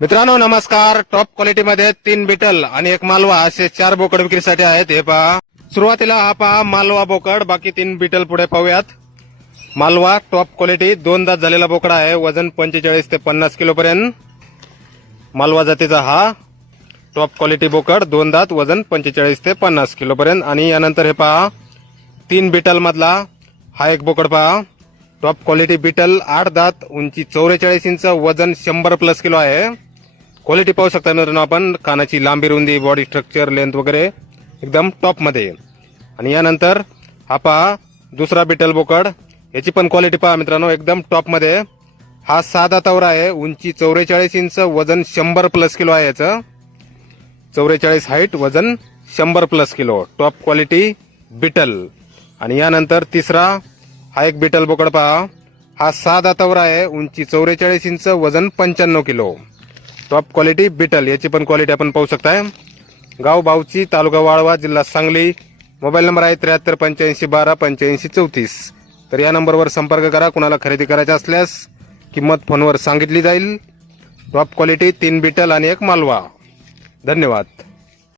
मित्रांनो नमस्कार. टॉप क्वालिटीमध्ये तीन बिटल आणि एक मालवा असे चार बोकड विक्रीसाठी आहेत. हे पहा. सुरुवातीला हा पहा मालवा बोकड. बाकी तीन बिटल पुढे पाहूयात. मालवा टॉप क्वालिटी दोन दात झालेला बोकडा आहे. वजन पंचेचाळीस ते पन्नास किलो पर्यंत मालवा जातीचा हा. टॉप क्वालिटी बोकड दोन दात वजन पंचेचाळीस ते पन्नास किलो पर्यंत आणि यानंतर हे पहा तीन बिटल मधला हा एक बोकड पहा. टॉप क्वालिटी बिटल आठ दात उंची चौवेचाळीस इंच वजन शंभर प्लस किलो आहे. क्वालिटी पाहू शकता मित्रांनो आपण कानाची लांबी रुंदी बॉडी स्ट्रक्चर लेंथ वगैरे एकदम टॉपमध्ये आणि यानंतर हा पहा दुसरा बिटल बोकड. याची पण क्वालिटी पहा मित्रांनो एकदम टॉपमध्ये हा साधा तवरा आहे उंची चौवेचाळीस इंच वजन शंभर प्लस किलो आहे याचं. चौवेचाळीस हाईट वजन शंभर plus kilo. Top quality Beetal आणि यानंतर तिसरा हा एक बिटल बोकड पहा. हा सहा दातावर आहे. उंची चौवेचाळीस इंच वजन पंच्याण्णव किलो. Top quality beetle. याची पण क्वालिटी आपण पाहू शकताय. गाव बावची तालुका वाळवा जिल्हा सांगली. मोबाईल नंबर आहे त्र्याहत्तर पंच्याऐंशी बारा पंच्याऐंशी चौतीस. तर या नंबरवर संपर्क करा. कुणाला खरेदी करायचा असल्यास किंमत फोनवर सांगितली जाईल. टॉप क्वालिटी तीन बिटल आणि एक मालवा. धन्यवाद.